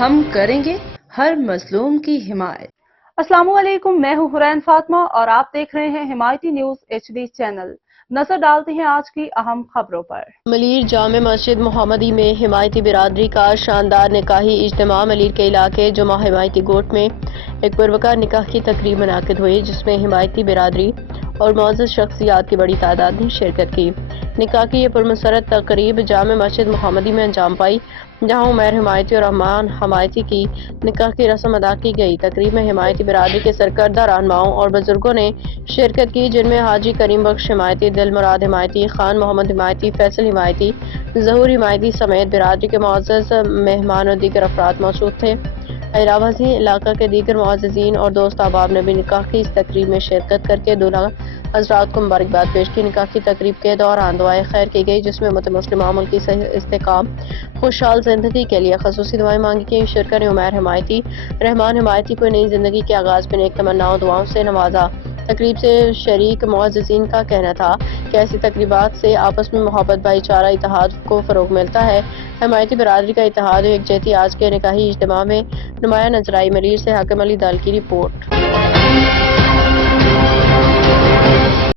ہم کریں گے ہر مظلوم کی حمایت۔ السلام علیکم، میں ہوں حرین فاطمہ اور آپ دیکھ رہے ہیں حمایتی نیوز HD چینل۔ نظر ڈالتے ہیں آج کی اہم خبروں پر۔ ملیر جامع مسجد محمدی میں حمایتی برادری کا شاندار نکاحی اجتماع۔ ملیر کے علاقے جمعہ حمایتی گوٹ میں ایک پروقار نکاح کی تقریب منعقد ہوئی، جس میں حمایتی برادری اور معزز شخصیات کی بڑی تعداد نے شرکت کی۔ نکاح کی یہ پرمسرت تقریب جامع مسجد محمدی میں انجام پائی، جہاں عمیر حمایتی اور رحمان حمایتی کی نکاح کی رسم ادا کی گئی۔ تقریب میں حمایتی برادری کے سرکردہ رہنماؤں اور بزرگوں نے شرکت کی، جن میں حاجی کریم بخش حمایتی، دل مراد حمایتی، خان محمد حمایتی، فیصل حمایتی، ظہور حمایتی سمیت برادری کے معزز مہمان اور دیگر افراد موجود تھے۔ علاوہ ازیں علاقہ کے دیگر معززین اور دوست احباب نے بھی نکاح کی اس تقریب میں شرکت کر کے دولہا حضرات کو مبارکباد پیش کی۔ نکاح کی تقریب کے دوران دعائے خیر کی گئی، جس میں مسلم عمل کی صحیح استحکام، خوشحال زندگی کے لیے خصوصی دعائیں مانگی گئیں۔ شرکا نے عمیر حمایتی، رحمان حمایتی کو نئی زندگی کے آغاز میں نیک تمناؤں دعاؤں سے نوازا۔ تقریب سے شریک معززین کا کہنا تھا کہ ایسی تقریبات سے آپس میں محبت، بھائی چارہ، اتحاد کو فروغ ملتا ہے۔ حمایتی برادری کا اتحاد و یکجہتی آج کے نکاحی اجتماع میں نمایاں نظر آئی۔ ملیر سے حاکم علی دال کی رپورٹ۔